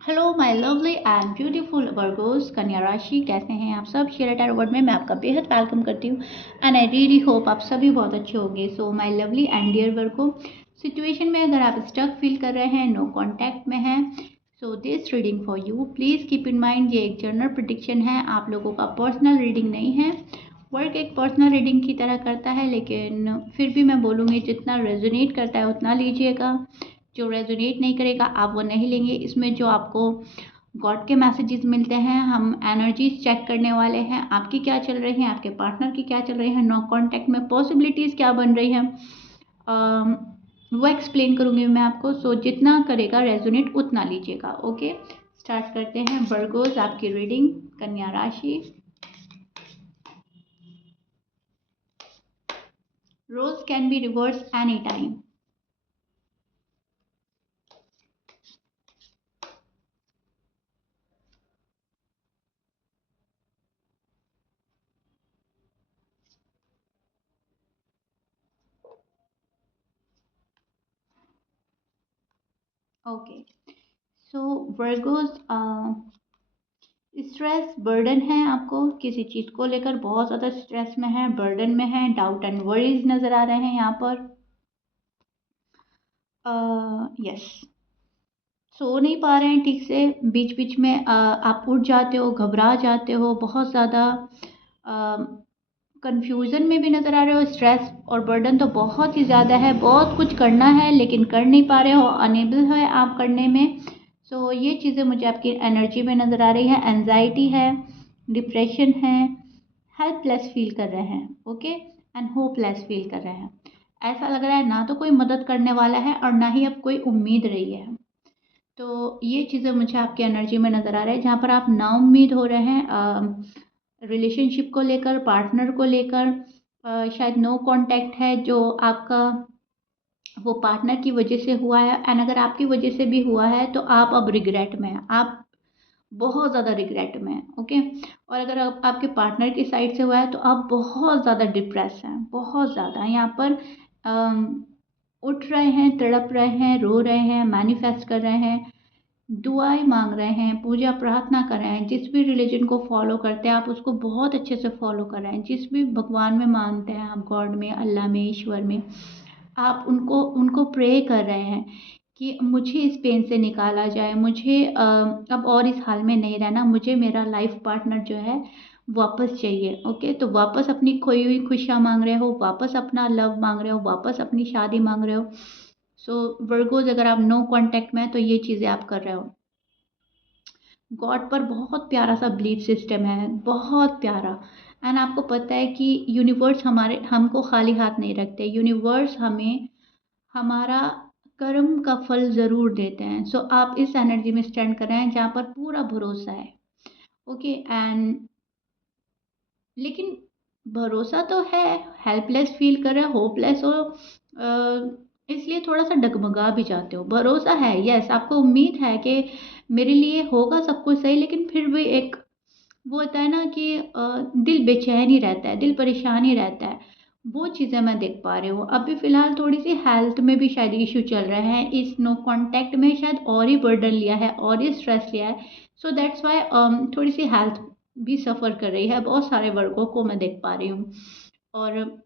Hello my lovely and beautiful Virgo's कन्या राशि, कैसे हैं आप सब। शेयर टैरो वर्ड में मैं आपका बेहद वेलकम करती हूँ एंड आई रियली होप आप सभी बहुत अच्छे होंगे। So my lovely and dear Virgo, situation में अगर आप स्टक फील कर रहे हैं, नो कांटेक्ट में हैं, so this reading for you. Please keep in mind ये एक जनरल प्रेडिक्शन है, आप लोगों का पर्सनल रीडिंग नहीं है। वर्क एक पर्सनल रीडिंग की तरह करता है, लेकिन फिर भी मैं बोलूँगी जितना रेजोनेट करता है उतना लीजिएगा, जो रेजोनेट नहीं करेगा आप वो नहीं लेंगे। इसमें जो आपको गॉड के मैसेजेस मिलते हैं, हम एनर्जीज चेक करने वाले हैं, आपकी क्या चल रही है, आपके पार्टनर की क्या चल रही है, नो कांटेक्ट में पॉसिबिलिटीज़ क्या बन रही है, वो एक्सप्लेन करूँगी मैं आपको। सो जितना करेगा रेजोनेट उतना लीजिएगा। ओके, स्टार्ट करते हैं वर्गोज आपकी रीडिंग। कन्या राशि, rose can be reverse any time. Okay, so Virgos, stress burden है, आपको किसी चीज़ को लेकर बहुत ज़्यादा स्ट्रेस में है, बर्डन में है, डाउट एंड वरीज नज़र आ रहे हैं यहाँ पर। यस, सो नहीं पा रहे हैं ठीक से, बीच बीच में आप उठ जाते हो, घबरा जाते हो, बहुत ज़्यादा कंफ्यूजन में भी नज़र आ रहे हो। स्ट्रेस और बर्डन तो बहुत ही ज़्यादा है, बहुत कुछ करना है लेकिन कर नहीं पा रहे हो, अनेबल है आप करने में। सो ये चीज़ें मुझे आपकी एनर्जी में नज़र आ रही है। एनजाइटी है, डिप्रेशन है, हेल्पलेस फील कर रहे हैं, ओके, एंड होपलेस फील कर रहे हैं। ऐसा लग रहा है ना तो कोई मदद करने वाला है और ना ही अब कोई उम्मीद रही है। तो ये चीज़ें मुझे आपकी एनर्जी में नज़र आ रहा है, जहाँ पर आप ना उम्मीद हो रहे हैं रिलेशनशिप को लेकर, पार्टनर को लेकर। शायद नो कांटेक्ट है जो आपका वो पार्टनर की वजह से हुआ है, एंड अगर आपकी वजह से भी हुआ है तो आप अब रिग्रेट में हैं, आप बहुत ज़्यादा रिग्रेट में हैं। ओके, और अगर आपके पार्टनर की साइड से हुआ है तो आप बहुत ज़्यादा डिप्रेस हैं, बहुत ज़्यादा यहाँ पर। अम, उठ रहे हैं, तड़प रहे हैं, रो रहे हैं, मैनिफेस्ट कर रहे हैं, दुआएं मांग रहे हैं, पूजा प्रार्थना कर रहे हैं। जिस भी रिलीजन को फॉलो करते हैं आप उसको बहुत अच्छे से फॉलो कर रहे हैं, जिस भी भगवान में मानते हैं आप, गॉड में, अल्लाह में, ईश्वर में, आप उनको उनको प्रे कर रहे हैं कि मुझे इस पेन से निकाला जाए, मुझे अब और इस हाल में नहीं रहना, मुझे मेरा लाइफ पार्टनर जो है वापस चाहिए। ओके, तो वापस अपनी खोई हुई खुशियाँ मांग रहे हो, वापस अपना लव मांग रहे हो, वापस अपनी शादी मांग रहे हो। सो वर्गोज, अगर आप नो कांटेक्ट में हैं तो ये चीज़ें आप कर रहे हो। गॉड पर बहुत प्यारा सा बिलीफ सिस्टम है, बहुत प्यारा। एंड आपको पता है कि यूनिवर्स हमारे हमको खाली हाथ नहीं रखते, यूनिवर्स हमें हमारा कर्म का फल ज़रूर देते हैं। सो आप इस एनर्जी में स्टैंड कर रहे हैं जहाँ पर पूरा भरोसा है। ओके, एंड लेकिन भरोसा तो है, हेल्पलेस फील कर रहे हो, होपलेस हो, इसलिए थोड़ा सा डगमगा भी जाते हो। भरोसा है, यस, आपको उम्मीद है कि मेरे लिए होगा सब कुछ सही, लेकिन फिर भी एक वो होता है ना कि दिल बेचैन ही रहता है, दिल परेशान ही रहता है। वो चीज़ें मैं देख पा रही हूँ। अभी फ़िलहाल थोड़ी-सी हेल्थ में भी शायद इश्यू चल रहे हैं। इस नो कॉन्टैक्ट में शायद और ही बर्डन लिया है और ही स्ट्रेस लिया है। सो दैट्स व्हाई थोड़ी-सी हेल्थ भी सफ़र कर रही है। बहुत सारे वर्गों को मैं देख पा रही हूँ। और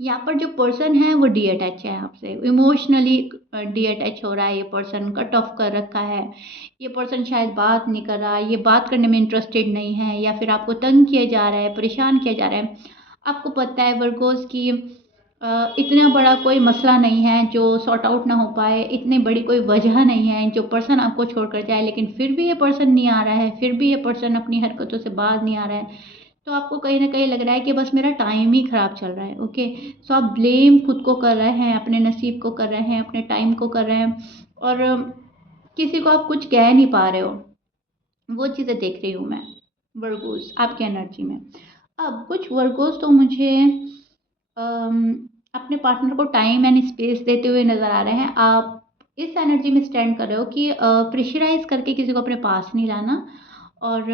यहाँ पर जो पर्सन है वो डी-अटैच है आपसे, इमोशनली डी-अटैच हो रहा है ये पर्सन, कट ऑफ कर रखा है। ये पर्सन शायद बात नहीं कर रहा, ये बात करने में इंटरेस्टेड नहीं है, या फिर आपको तंग किया जा रहा है, परेशान किया जा रहा है। आपको पता है वर्गोस कि इतना बड़ा कोई मसला नहीं है जो सॉर्ट आउट ना हो पाए, इतनी बड़ी कोई वजह नहीं है जो पर्सन आपको छोड़कर जाए, लेकिन फिर भी ये पर्सन नहीं आ रहा है, फिर भी ये पर्सन अपनी हरकतों से बाज नहीं आ रहा है। तो आपको कहीं न कहीं लग रहा है कि बस मेरा टाइम ही ख़राब चल रहा है। ओके, सो आप ब्लेम खुद को कर रहे हैं, अपने नसीब को कर रहे हैं, अपने टाइम को कर रहे हैं, और किसी को आप कुछ कह नहीं पा रहे हो। वो चीज़ें देख रही हूँ मैं वर्गोस आपकी एनर्जी में। अब कुछ वर्गोस तो मुझे अपने पार्टनर को टाइम एंड स्पेस देते हुए नज़र आ रहे हैं। आप इस एनर्जी में स्टैंड कर रहे हो कि प्रेशराइज़ करके किसी को अपने पास नहीं लाना, और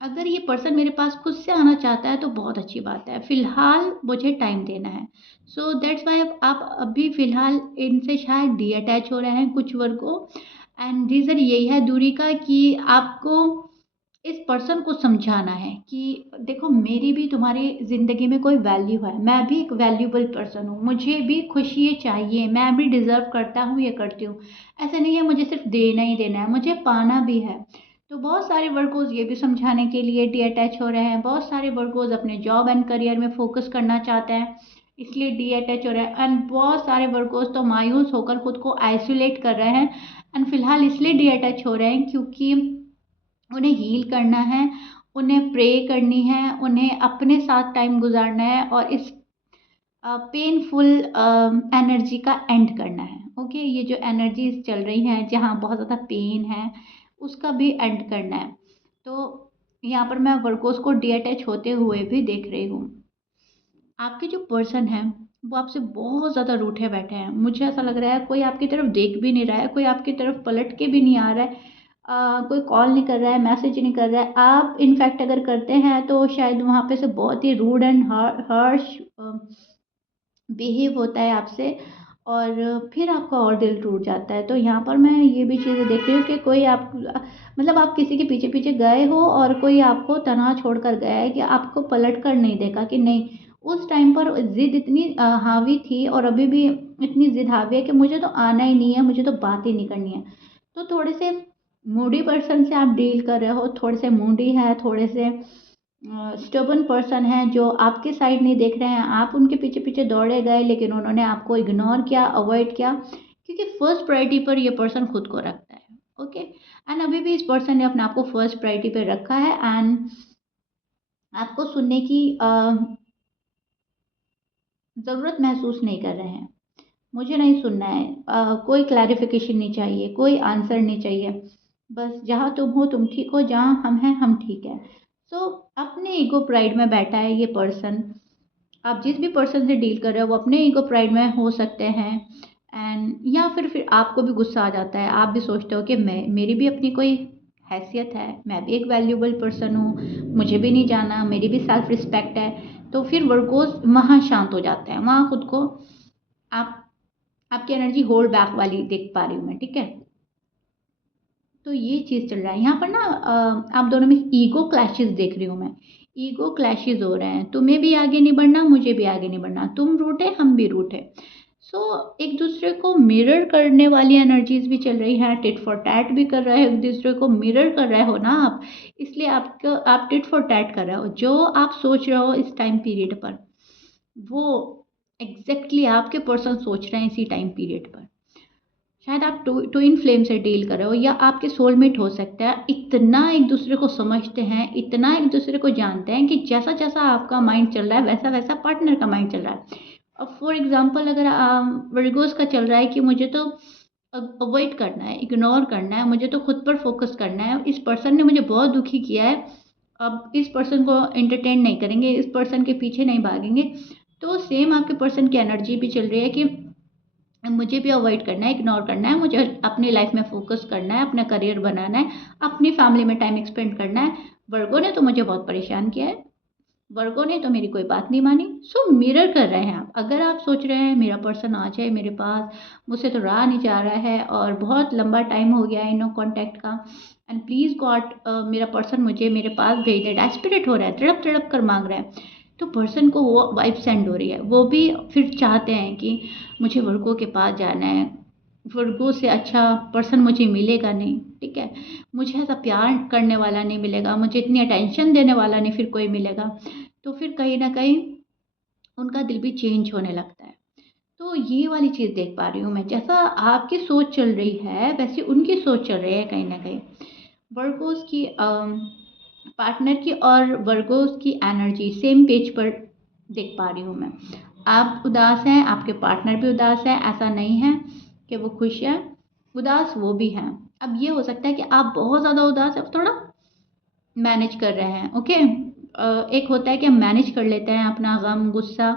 अगर ये पर्सन मेरे पास खुद से आना चाहता है तो बहुत अच्छी बात है, फ़िलहाल मुझे टाइम देना है। सो दैट्स व्हाई आप अभी फ़िलहाल इनसे शायद डी-अटैच हो रहे हैं कुछ वर्गों, एंड रीज़न यही है दूरी का कि आपको इस पर्सन को समझाना है कि देखो मेरी भी तुम्हारी ज़िंदगी में कोई वैल्यू है, मैं भी एक वैल्यूबल पर्सन हूँ, मुझे भी खुशी ये चाहिए, मैं भी डिज़र्व करता हूँ, ये करती हूँ। ऐसा नहीं है मुझे सिर्फ देना ही देना है, मुझे पाना भी है। तो बहुत सारे वर्कोज़ ये भी समझाने के लिए डीअटैच हो रहे हैं, बहुत सारे वर्कोज़ अपने जॉब एंड करियर में फोकस करना चाहते हैं, इसलिए डीअटैच हो रहे हैं। एंड बहुत सारे वर्कोज़ तो मायूस होकर खुद को आइसोलेट कर रहे हैं एंड फिलहाल इसलिए डीअटैच हो रहे हैं क्योंकि उन्हें हील करना है, उन्हें प्रे करनी है, उन्हें अपने साथ टाइम गुजारना है और इस पेनफुल एनर्जी का एंड करना है। ओके, ये जो एनर्जीज चल रही हैं जहाँ बहुत ज़्यादा पेन है उसका भी एंड करना है। तो यहाँ पर मैं वर्कोस को डीअटैच होते हुए भी देख रही हूँ। आपके जो पर्सन है वो आपसे बहुत ज़्यादा रूठे बैठे हैं, मुझे ऐसा लग रहा है कोई आपकी तरफ देख भी नहीं रहा है, कोई आपकी तरफ पलट के भी नहीं आ रहा है, कोई कॉल नहीं कर रहा है, मैसेज नहीं कर रहा है। आप इनफैक्ट अगर करते हैं तो शायद वहाँ पे से बहुत ही रूड एंड हर्श बिहेव होता है आपसे और फिर आपका और दिल टूट जाता है। तो यहाँ पर मैं ये भी चीज़ें देख रही हूँ कि कोई आप मतलब आप किसी के पीछे पीछे गए हो और कोई आपको तनहा छोड़ कर गया है कि आपको पलट कर नहीं देखा कि नहीं, उस टाइम पर ज़िद इतनी हावी थी और अभी भी इतनी ज़िद हावी है कि मुझे तो आना ही नहीं है, मुझे तो बात ही नहीं करनी है। तो थोड़े से मूडी पर्सन से आप डील कर रहे हो, थोड़े से मूडी है, थोड़े से स्टबन पर्सन है जो आपके साइड नहीं देख रहे हैं, आप उनके पीछे पीछे दौड़े गए लेकिन उन्होंने आपको इग्नोर किया, अवॉइड किया, क्योंकि फर्स्ट प्रायोरिटी पर ये पर्सन खुद को रखता है। ओके, एंड अभी भी इस पर्सन ने अपने आप को फर्स्ट प्रायोरिटी पर रखा है एंड आपको सुनने की ज़रूरत महसूस नहीं कर रहे हैं। मुझे नहीं सुनना है, कोई क्लैरिफिकेशन नहीं चाहिए, कोई आंसर नहीं चाहिए, बस जहाँ तुम हो तुम ठीक हो, जहाँ हम हैं हम ठीक है। सो अपने ईगो प्राइड में बैठा है ये पर्सन। आप जिस भी पर्सन से डील कर रहे हो वो अपने ईगो प्राइड में हो सकते हैं एंड या फिर आपको भी गुस्सा आ जाता है, आप भी सोचते हो कि मैं मेरी भी अपनी कोई हैसियत है, मैं भी एक वैल्यूबल पर्सन हूँ, मुझे भी नहीं जाना, मेरी भी सेल्फ रिस्पेक्ट है। तो फिर वर्गोस वहाँ शांत हो जाते हैं, वहाँ खुद को आप आपकी एनर्जी होल्ड बैक वाली देख पा रही हूँ मैं, ठीक है। तो ये चीज़ चल रहा है यहाँ पर ना, आप दोनों में ईगो क्लैशेस देख रही हूँ मैं, ईगो क्लैशेस हो रहे हैं, तुम्हें भी आगे नहीं बढ़ना, मुझे भी आगे नहीं बढ़ना, तुम रूठे हम भी रूठे। सो एक दूसरे को मिरर करने वाली एनर्जीज भी चल रही हैं, टिट फॉर टैट भी कर रहे हो, एक दूसरे को मिरर कर रहे हो ना आप, इसलिए आपको आप टिट फॉर टैट कर रहे हो। जो आप सोच रहे हो इस टाइम पीरियड पर वो एग्जैक्टली आपके पर्सन सोच रहे हैं इसी टाइम पीरियड पर। शायद आप ट्विन फ्लेम से डील कर रहे हो या आपके सोलमेट हो सकता है, इतना एक दूसरे को समझते हैं, इतना एक दूसरे को जानते हैं कि जैसा जैसा आपका माइंड चल रहा है वैसा वैसा पार्टनर का माइंड चल रहा है। अब फॉर एग्जांपल अगर वर्गोस का चल रहा है कि मुझे तो अवॉइड करना है, इग्नोर करना है, मुझे तो खुद पर फोकस करना है, इस पर्सन ने मुझे बहुत दुखी किया है, अब इस पर्सन को एंटरटेन नहीं करेंगे, इस पर्सन के पीछे नहीं भागेंगे। तो सेम आपके पर्सन की एनर्जी भी चल रही है कि मुझे भी अवॉइड करना है, इग्नोर करना है, मुझे अपनी लाइफ में फोकस करना है, अपना करियर बनाना है, अपनी फैमिली में टाइम स्पेंड करना है। वर्गो ने तो मुझे बहुत परेशान किया है, वर्गो ने तो मेरी कोई बात नहीं मानी। सो मिरर कर रहे हैं आप। अगर आप सोच रहे हैं मेरा पर्सन आ जाए मेरे पास, मुझसे तो रहा नहीं जा रहा है और बहुत लंबा टाइम हो गया है नो कॉन्टैक्ट का, एंड प्लीज़ गॉड मेरा पर्सन मुझे मेरे पास भेज दे, डेस्परेट हो रहा है, तड़प तड़प कर मांग रहा है। तो पर्सन को वो वाइब सेंड हो रही है, वो भी फिर चाहते हैं कि मुझे वर्गो के पास जाना है, वर्गो से अच्छा पर्सन मुझे मिलेगा नहीं, ठीक है, मुझे ऐसा प्यार करने वाला नहीं मिलेगा, मुझे इतनी अटेंशन देने वाला नहीं फिर कोई मिलेगा। तो फिर कहीं ना कहीं उनका दिल भी चेंज होने लगता है। तो ये वाली चीज़ देख पा रही हूँ मैं, जैसा आपकी सोच चल रही है वैसे उनकी सोच चल रही है कहीं ना कहीं। वर्गोस की पार्टनर की और वर्गोस की एनर्जी सेम पेज पर देख पा रही हूँ मैं। आप उदास हैं, आपके पार्टनर भी उदास है, ऐसा नहीं है कि वो खुश है, उदास वो भी हैं। अब ये हो सकता है कि आप बहुत ज़्यादा उदास है, थोड़ा मैनेज कर रहे हैं, ओके। एक होता है कि हम मैनेज कर लेते हैं अपना गम गुस्सा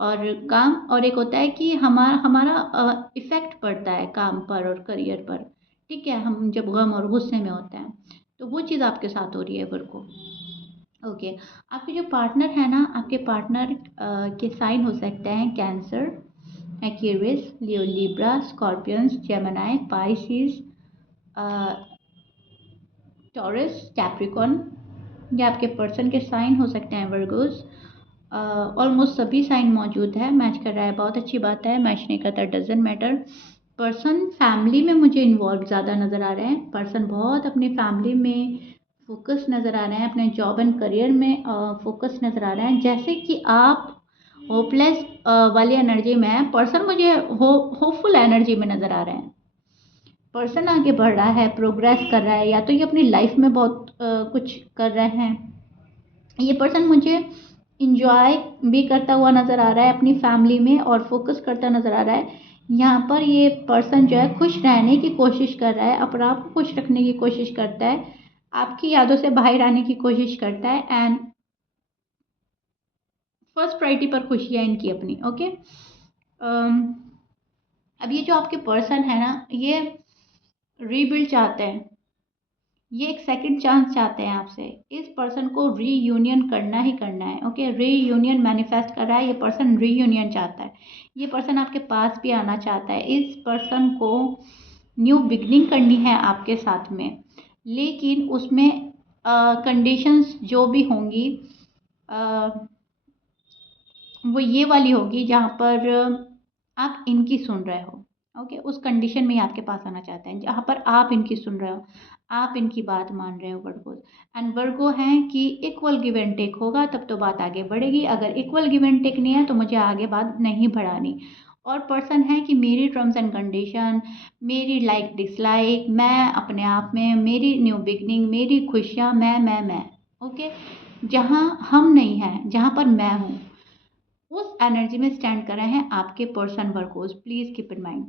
और काम, और एक होता है कि हमारा हमारा इफ़ेक्ट पड़ता है काम पर और करियर पर, ठीक है, हम जब गम और गुस्से में होते हैं। तो वो चीज़ आपके साथ हो रही है वर्को, ओके। आपके जो पार्टनर है ना, आपके पार्टनर के साइन हो सकते हैं Cancer, Aquarius, Leo, Libra, Scorpions, Gemini, Pisces, Taurus, Capricorn, ये आपके पर्सन के साइन हो सकते हैं। वर्गोस, ऑलमोस्ट सभी साइन मौजूद है, मैच कर रहा है, बहुत अच्छी बात है। मैच नहीं करता डजेंट मैटर। पर्सन फैमिली में मुझे इन्वॉल्व ज़्यादा नज़र आ रहे हैं। पर्सन बहुत अपनी फैमिली में फोकस नज़र आ रहे हैं, अपने जॉब एंड करियर में फोकस नज़र आ रहे हैं। जैसे कि आप होपलेस वाली एनर्जी में है, पर्सन मुझे होपफुल एनर्जी में नज़र आ रहे हैं। पर्सन आगे बढ़ रहा है, प्रोग्रेस कर रहा है, या तो ये अपनी लाइफ में बहुत कुछ कर रहे हैं। ये पर्सन मुझे इंजॉय भी करता हुआ नज़र आ रहा है अपनी फैमिली में, और फोकस करता नज़र आ रहा है। यहाँ पर ये पर्सन जो है खुश रहने की कोशिश कर रहा है, अपने आप को खुश रखने की कोशिश करता है, आपकी यादों से बाहर आने की कोशिश करता है। एंड फर्स्ट प्रायोरिटी पर खुशी है इनकी अपनी। ओके, अब ये जो आपके पर्सन है ना, ये रीबिल्ड चाहते हैं, ये एक सेकंड चांस चाहते हैं आपसे। इस पर्सन को रीयूनियन करना ही करना है। ओके, रीयूनियन मैनिफेस्ट कर रहा है ये पर्सन, रीयूनियन चाहता है। ये पर्सन आपके पास भी आना चाहता है। इस पर्सन को न्यू बिगनिंग करनी है आपके साथ में, लेकिन उसमें कंडीशंस जो भी होंगी वो ये वाली होगी जहाँ पर आप इनकी सुन रहे हो। ओके, उस कंडीशन में ही आपके पास आना चाहते हैं जहाँ पर आप इनकी सुन रहे हो, आप इनकी बात मान रहे हो। वर्गो एंड वर्गो हैं कि इक्वल गिव एंड टेक होगा तब तो बात आगे बढ़ेगी। अगर इक्वल गिव एंड टेक नहीं है तो मुझे आगे बात नहीं बढ़ानी। और पर्सन है कि मेरी टर्म्स एंड कंडीशन, मेरी लाइक डिसलाइक, मैं अपने आप में, मेरी न्यू बिगनिंग, मेरी खुशियाँ, मैं। ओके, जहाँ हम नहीं हैं, जहाँ पर मैं हूँ, उस एनर्जी में स्टैंड कर रहे हैं आपके person. Virgos, please keep in mind.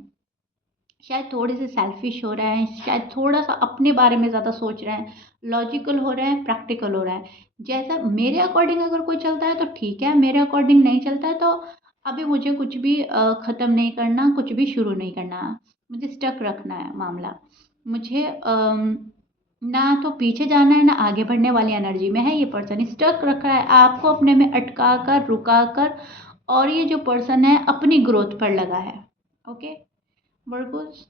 शायद थोड़े से सेल्फिश हो रहे हैं, शायद थोड़ा सा अपने बारे में ज़्यादा सोच रहे हैं, लॉजिकल हो रहे हैं, प्रैक्टिकल हो रहा है। जैसा मेरे अकॉर्डिंग अगर कोई चलता है तो ठीक है, मेरे अकॉर्डिंग नहीं चलता है तो अभी मुझे कुछ भी ख़त्म नहीं करना, कुछ भी शुरू नहीं करना, मुझे स्टक रखना है मामला। मुझे ना तो पीछे जाना है ना आगे बढ़ने वाली एनर्जी में है। ये पर्सन स्टक रखा है आपको अपने में, अटका कर, रुका कर, और ये जो पर्सन है अपनी ग्रोथ पर लगा है। ओके वर्गोस,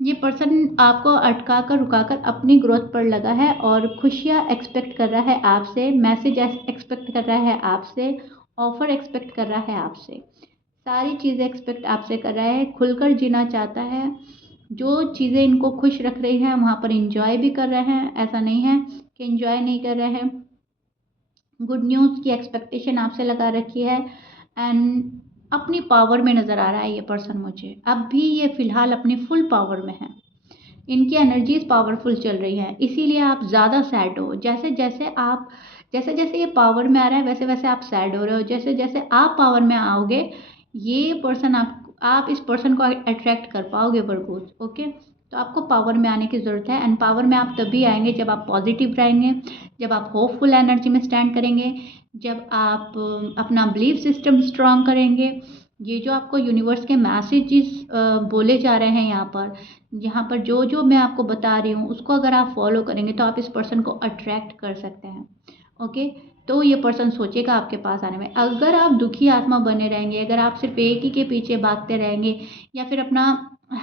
ये पर्सन आपको अटका कर, रुका कर अपनी ग्रोथ पर लगा है और खुशियाँ एक्सपेक्ट कर रहा है आपसे, मैसेज एक्सपेक्ट कर रहा है आपसे, ऑफर एक्सपेक्ट कर रहा है आपसे, सारी चीज़ें एक्सपेक्ट आपसे कर रहा है। खुलकर जीना चाहता है, जो चीज़ें इनको खुश रख रही हैं वहाँ पर इंजॉय भी कर रहे हैं। ऐसा नहीं है कि इंजॉय नहीं कर रहे हैं। गुड न्यूज़ की एक्सपेक्टेशन आपसे लगा रखी है एंड अपनी पावर में नज़र आ रहा है ये पर्सन मुझे। अब भी ये फ़िलहाल अपनी फुल पावर में है, इनकी एनर्जीज पावरफुल चल रही हैं, इसीलिए आप ज़्यादा सैड हो। जैसे जैसे ये पावर में आ रहा है वैसे वैसे आप सैड हो रहे हो। जैसे जैसे आप पावर में आओगे, ये पर्सन आप इस पर्सन को अट्रैक्ट कर पाओगे वर्गोस। ओके, तो आपको पावर में आने की ज़रूरत है एंड पावर में आप तभी आएंगे जब आप पॉजिटिव रहेंगे, जब आप होपफुल एनर्जी में स्टैंड करेंगे, जब आप अपना बिलीफ सिस्टम स्ट्रांग करेंगे। ये जो आपको यूनिवर्स के मैसेजेस बोले जा रहे हैं यहाँ पर जो जो मैं आपको बता रही हूँ उसको अगर आप फॉलो करेंगे तो आप इस पर्सन को अट्रैक्ट कर सकते हैं। ओके, तो ये पर्सन सोचेगा आपके पास आने में। अगर आप दुखी आत्मा बने रहेंगे, अगर आप सिर्फ एक ही के पीछे भागते रहेंगे, या फिर अपना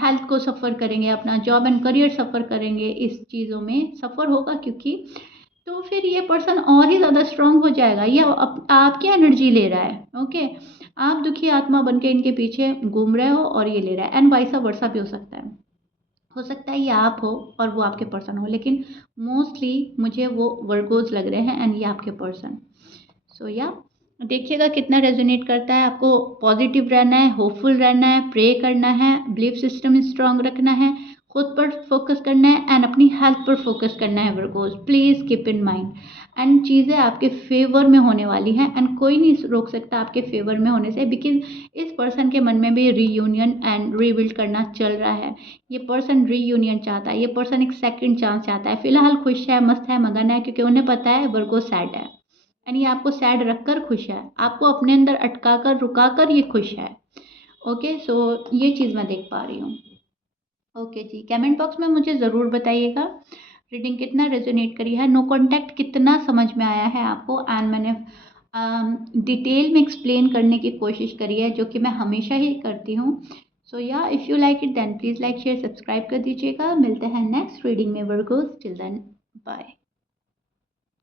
हेल्थ को सफ़र करेंगे, अपना जॉब एंड करियर सफ़र करेंगे, इस चीज़ों में सफ़र होगा क्योंकि, तो फिर ये पर्सन और ही ज़्यादा स्ट्रांग हो जाएगा। ये आपकी एनर्जी ले रहा है। ओके, आप दुखी आत्मा बन के इनके पीछे घूम रहे हो और ये ले रहा है, एंड वाइसा वर्सा भी हो सकता है ये आप हो और वो आपके पर्सन हो, लेकिन मोस्टली मुझे वो वर्गोज लग रहे हैं एंड ये आपके पर्सन। सो या देखिएगा कितना रेजोनेट करता है। आपको पॉजिटिव रहना है, होपफुल रहना है, प्रे करना है, बिलीफ सिस्टम स्ट्रांग रखना है, खुद पर फोकस करना है एंड अपनी हेल्थ पर फोकस करना है Virgos. Please keep in mind and चीज़ें आपके फेवर में होने वाली हैं एंड कोई नहीं रोक सकता आपके फेवर में होने से, बिकॉज इस पर्सन के मन में भी रीयूनियन एंड रीबिल्ड करना चल रहा है। ये पर्सन रीयूनियन चाहता है, ये पर्सन एक सेकंड चांस चाहता है। फिलहाल खुश है, मस्त है, मगन है, क्योंकि उन्हें पता है वर्गो सैड है एंड ये आपको सैड रखकर खुश है, आपको अपने अंदर अटका कर, रुका कर ये खुश है। ओके, सो ये चीज़ मैं देख पा रही हूँ। ओके जी, कमेंट बॉक्स में मुझे ज़रूर बताइएगा रीडिंग कितना रेजोनेट करी है, नो कॉन्टैक्ट कितना समझ में आया है आपको, एंड मैंने डिटेल में एक्सप्लेन करने की कोशिश करी है जो कि मैं हमेशा ही करती हूँ। सो या if you like it then please like share subscribe कर दीजिएगा। मिलते हैं नेक्स्ट रीडिंग में वर्गोस। Till then bye.